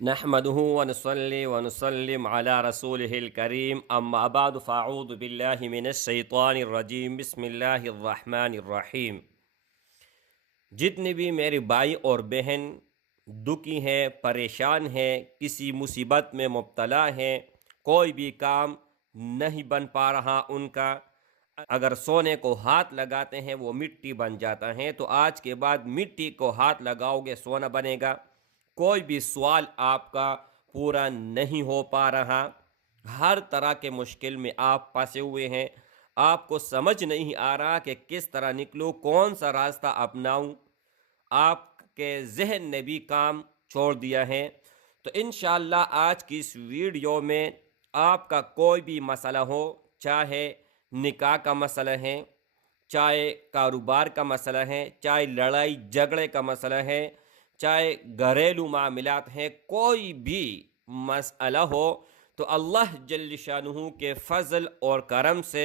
نحمده ونصلي ونسلم على رسوله الكريم اما بعد فاعوذ بالله من الشیطان الرجیم بسم اللہ الرحمن الرحیم۔ جتنے بھی میرے بھائی اور بہن دکھی ہیں، پریشان ہیں، کسی مصیبت میں مبتلا ہیں، کوئی بھی کام نہیں بن پا رہا ان کا، اگر سونے کو ہاتھ لگاتے ہیں وہ مٹی بن جاتا ہے، تو آج کے بعد مٹی کو ہاتھ لگاؤ گے سونا بنے گا۔ کوئی بھی سوال آپ کا پورا نہیں ہو پا رہا، ہر طرح کے مشکل میں آپ پھنسے ہوئے ہیں، آپ کو سمجھ نہیں آ رہا کہ کس طرح نکلوں، کون سا راستہ اپناؤں، آپ کے ذہن نے بھی کام چھوڑ دیا ہے، تو انشاءاللہ آج کی اس ویڈیو میں آپ کا کوئی بھی مسئلہ ہو، چاہے نکاح کا مسئلہ ہے، چاہے کاروبار کا مسئلہ ہے، چاہے لڑائی جھگڑے کا مسئلہ ہے، چاہے گھریلو معاملات ہیں، کوئی بھی مسئلہ ہو، تو اللہ جل شانہ کے فضل اور کرم سے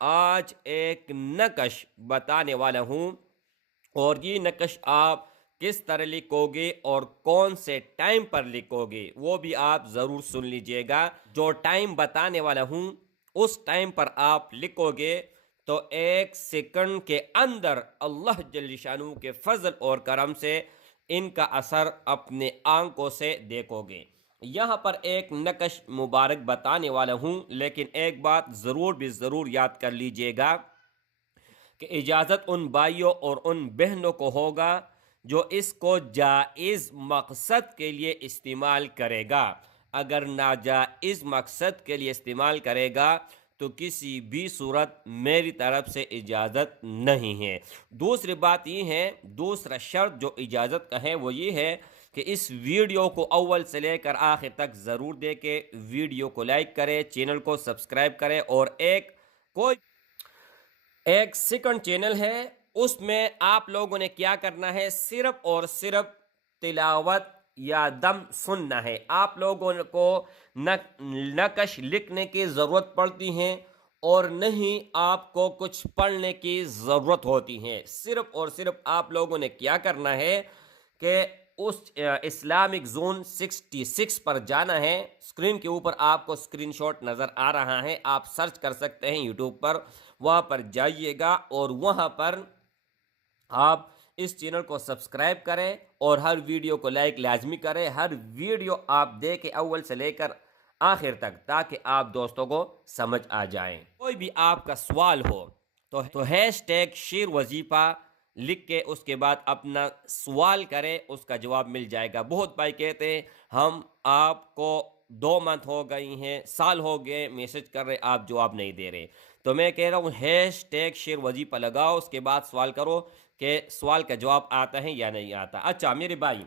آج ایک نقش بتانے والا ہوں، اور یہ نقش آپ کس طرح لکھو گے اور کون سے ٹائم پر لکھو گے وہ بھی آپ ضرور سن لیجئے گا۔ جو ٹائم بتانے والا ہوں اس ٹائم پر آپ لکھو گے تو 1 سیکنڈ کے اندر اللہ جل شانہ کے فضل اور کرم سے ان کا اثر اپنے آنکھوں سے دیکھو گے۔ یہاں پر ایک نقش مبارک بتانے والا ہوں، لیکن ایک بات ضرور بھی ضرور یاد کر لیجئے گا کہ اجازت ان بھائیوں اور ان بہنوں کو ہوگا جو اس کو جائز مقصد کے لیے استعمال کرے گا۔ اگر ناجائز مقصد کے لیے استعمال کرے گا تو کسی بھی صورت میری طرف سے اجازت نہیں ہے۔ دوسری بات یہ ہے، دوسرا شرط جو اجازت کا ہے وہ یہ ہے کہ اس ویڈیو کو اول سے لے کر آخر تک ضرور دیکھیں، ویڈیو کو لائک کریں، چینل کو سبسکرائب کریں، اور کوئی 1 سیکنڈ چینل ہے، اس میں آپ لوگوں نے کیا کرنا ہے، صرف اور صرف تلاوت یا دم سننا ہے۔ آپ لوگوں کو نقش لکھنے کی ضرورت پڑتی ہے اور نہیں آپ کو کچھ پڑھنے کی ضرورت ہوتی ہے۔ صرف اور صرف آپ لوگوں نے کیا کرنا ہے کہ اس اسلامک زون 66 پر جانا ہے۔ اسکرین کے اوپر آپ کو اسکرین شاٹ نظر آ رہا ہے، آپ سرچ کر سکتے ہیں یوٹیوب پر، وہاں پر جائیے گا اور وہاں پر آپ اس چینل کو سبسکرائب کریں اور ہر ویڈیو کو لائک لازمی کریں، ہر ویڈیو آپ دیکھیں اول سے لے کر آخر تک، تاکہ آپ دوستوں کو سمجھ آ جائیں۔ کوئی بھی آپ کا سوال ہو تو #، شیر وظیفہ لکھ کے اس کے بعد اپنا سوال کرے، اس کا جواب مل جائے گا۔ بہت بھائی کہتے ہیں ہم آپ کو 2 منتھ ہو گئی ہیں، سال ہو گئے، میسج کر رہے، آپ جواب نہیں دے رہے، تو میں کہہ رہا ہوں #، شیر وظیفہ لگاؤ، اس کے بعد سوال کرو کہ سوال کا جواب آتا ہے یا نہیں آتا۔ اچھا میرے بھائی،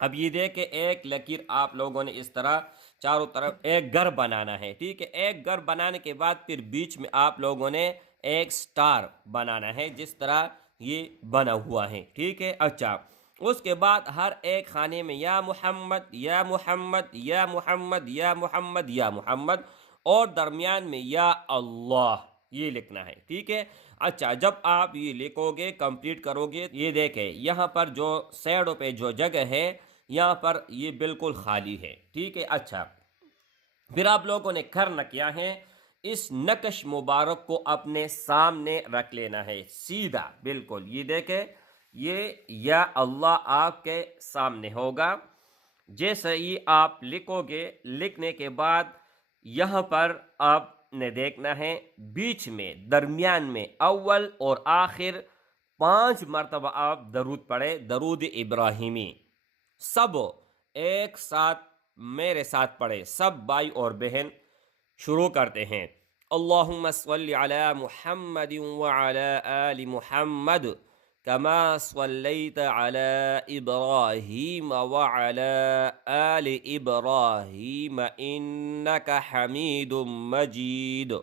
اب یہ دیکھیں ایک لکیر آپ لوگوں نے اس طرح چاروں طرف ایک گھر بنانا ہے، ٹھیک ہے۔ ایک گھر بنانے کے بعد پھر بیچ میں آپ لوگوں نے ایک سٹار بنانا ہے، جس طرح یہ بنا ہوا ہے، ٹھیک ہے۔ اچھا اس کے بعد ہر ایک خانے میں یا محمد یا محمد یا محمد یا محمد یا محمد، اور درمیان میں یا اللہ، یہ لکھنا ہے، ٹھیک ہے۔ اچھا جب آپ یہ لکھو گے، کمپلیٹ کرو گے، یہ دیکھیں یہاں پر جو سائڈوں پہ جو جگہ ہے یہاں پر یہ بالکل خالی ہے، ٹھیک ہے۔ اچھا پھر آپ لوگوں نے کرنا کیا ہے، اس نقش مبارک کو اپنے سامنے رکھ لینا ہے، سیدھا بالکل، یہ دیکھیں یہ یا اللہ آپ کے سامنے ہوگا۔ جیسے ہی آپ لکھو گے، لکھنے کے بعد یہاں پر آپ نے دیکھنا ہے بیچ میں، درمیان میں، اول اور آخر 5 مرتبہ آپ درود پڑھے، درود ابراہیمی، سب ایک ساتھ میرے ساتھ پڑھے، سب بھائی اور بہن۔ شروع کرتے ہیں، اللہم صلی علی محمد وعلی آل محمد كما صليت على إبراهيم وعلى آل إبراهيم إنك حميد مجيد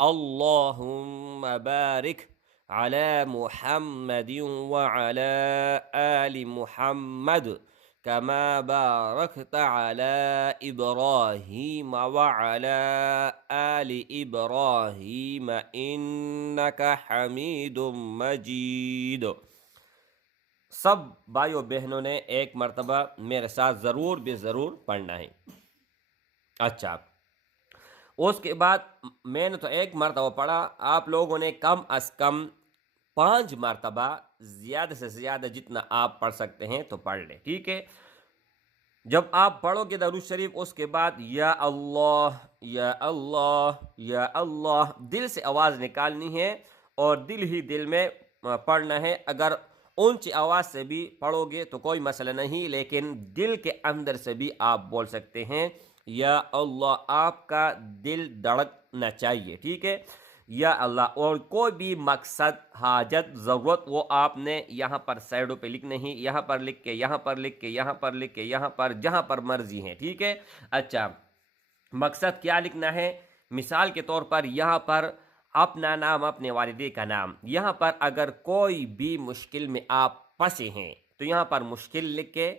اللهم بارك على محمد وعلى آل محمد كما باركت على إبراهيم وعلى آل إبراهيم إنك حميد مجيد۔ سب بھائیوں بہنوں نے ایک مرتبہ میرے ساتھ ضرور بھی ضرور پڑھنا ہے۔ اچھا، اس کے بعد میں نے تو ایک مرتبہ پڑھا، آپ لوگوں نے کم از کم 5 مرتبہ زیادہ سے زیادہ جتنا آپ پڑھ سکتے ہیں تو پڑھ لیں، ٹھیک ہے؟ جب آپ پڑھو گے درود شریف، اس کے بعد یا اللہ یا اللہ یا اللہ دل سے آواز نکالنی ہے اور دل ہی دل میں پڑھنا ہے۔ اگر اونچی آواز سے بھی پڑھو گے تو کوئی مسئلہ نہیں، لیکن دل کے اندر سے بھی آپ بول سکتے ہیں یا اللہ، آپ کا دل دھڑکنا چاہیے، ٹھیک ہے؟ یا اللہ، اور کوئی بھی مقصد، حاجت، ضرورت وہ آپ نے یہاں پر سائڈوں پہ لکھنے ہی، یہاں پر لکھ کے، یہاں پر لکھ کے، یہاں پر لکھ کے، یہاں پر جہاں پر مرضی ہے، ٹھیک ہے؟ اچھا، مقصد کیا لکھنا ہے؟ مثال کے طور پر یہاں پر اپنا نام، اپنے والدے کا نام، یہاں پر اگر کوئی بھی مشکل میں آپ پھنسے ہیں تو یہاں پر مشکل لکھ کے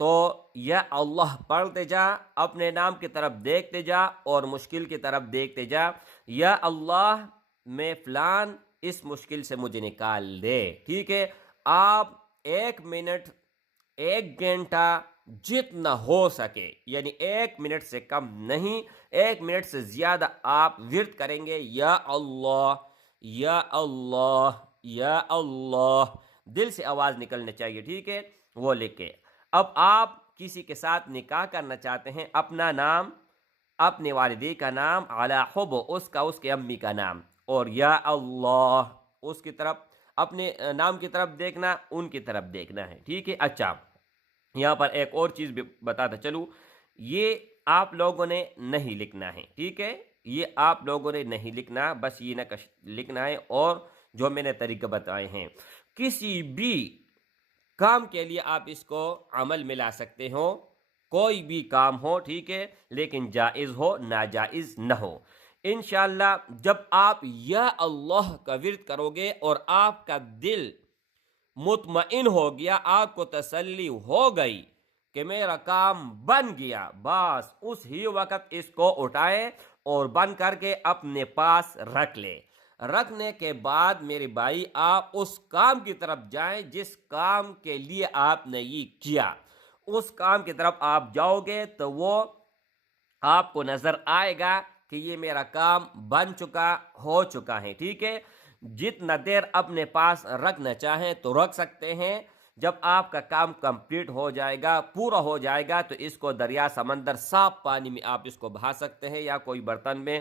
تو یا اللہ پڑھتے جا، اپنے نام کی طرف دیکھتے جا اور مشکل کی طرف دیکھتے جا، یا اللہ میں فلان اس مشکل سے مجھے نکال دے، ٹھیک ہے؟ آپ 1 منٹ، 1 گھنٹہ، جتنا ہو سکے، یعنی 1 منٹ سے کم نہیں، 1 منٹ سے زیادہ آپ ورد کریں گے یا اللہ یا اللہ یا اللہ، دل سے آواز نکلنا چاہیے، ٹھیک ہے؟ وہ لکھ کے اب آپ کسی کے ساتھ نکاح کرنا چاہتے ہیں، اپنا نام، اپنے والدی کا نام، علی حب، اس کا، اس کے امی کا نام، اور یا اللہ اس کی طرف، اپنے نام کی طرف دیکھنا، ان کی طرف دیکھنا ہے، ٹھیک ہے؟ اچھا، یہاں پر ایک اور چیز بھی بتاتا چلوں، یہ آپ لوگوں نے نہیں لکھنا ہے، ٹھیک ہے؟ یہ آپ لوگوں نے نہیں لکھنا، بس یہ نقش لکھنا ہے، اور جو میں نے طریقہ بتائے ہیں کسی بھی کام کے لیے آپ اس کو عمل میں لا سکتے ہو، کوئی بھی کام ہو، ٹھیک ہے؟ لیکن جائز ہو، ناجائز نہ ہو۔ انشاءاللہ جب آپ یا اللہ کا ورد کرو گے اور آپ کا دل مطمئن ہو گیا، آپ کو تسلی ہو گئی کہ میرا کام بن گیا، بس اس ہی وقت اس کو اٹھائے اور بند کر کے اپنے پاس رکھ لے۔ رکھنے کے بعد میرے بھائی، آپ اس کام کی طرف جائیں جس کام کے لیے آپ نے یہ کیا، اس کام کی طرف آپ جاؤ گے تو وہ آپ کو نظر آئے گا کہ یہ میرا کام بن چکا، ہو چکا ہے، ٹھیک ہے؟ جتنا دیر اپنے پاس رکھنا چاہیں تو رکھ سکتے ہیں۔ جب آپ کا کام کمپلیٹ ہو جائے گا، پورا ہو جائے گا، تو اس کو دریا، سمندر، صاف پانی میں آپ اس کو بہا سکتے ہیں، یا کوئی برتن میں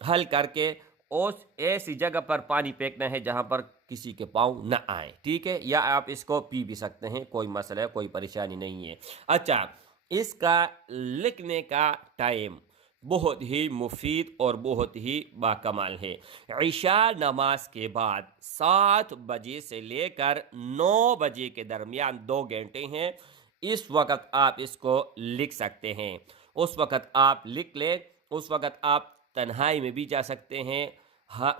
حل کر کے اس ایسی جگہ پر پانی پھینکنا ہے جہاں پر کسی کے پاؤں نہ آئے، ٹھیک ہے؟ یا آپ اس کو پی بھی سکتے ہیں، کوئی مسئلہ ہے، کوئی پریشانی نہیں ہے۔ اچھا، اس کا لکھنے کا ٹائم بہت ہی مفید اور بہت ہی باکمال ہے۔ عشاء نماز کے بعد 7 بجے سے لے کر 9 بجے کے درمیان 2 گھنٹے ہیں، اس وقت آپ اس کو لکھ سکتے ہیں۔ اس وقت آپ لکھ لیں، اس وقت آپ تنہائی میں بھی جا سکتے ہیں،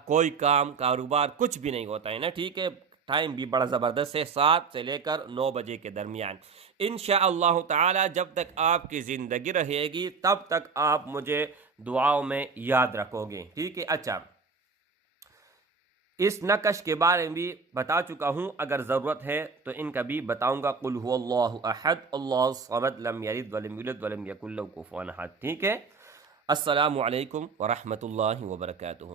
کوئی کام، کاروبار کچھ بھی نہیں ہوتا ہے نا، ٹھیک ہے؟ ٹائم بھی بڑا زبردست ہے، 7 سے لے کر 9 بجے کے درمیان۔ انشاءاللہ تعالی جب تک آپ کی زندگی رہے گی تب تک آپ مجھے دعاؤں میں یاد رکھو گے، ٹھیک ہے؟ اچھا، اس نقش کے بارے میں بھی بتا چکا ہوں، اگر ضرورت ہے تو ان کا بھی بتاؤں گا، قل هو اللہ احد اللہ الصمد لم یلد ولم یولد ولم یکن له کفوا احد، ٹھیک ہے؟ السلام علیکم ورحمۃ اللہ وبرکاتہ۔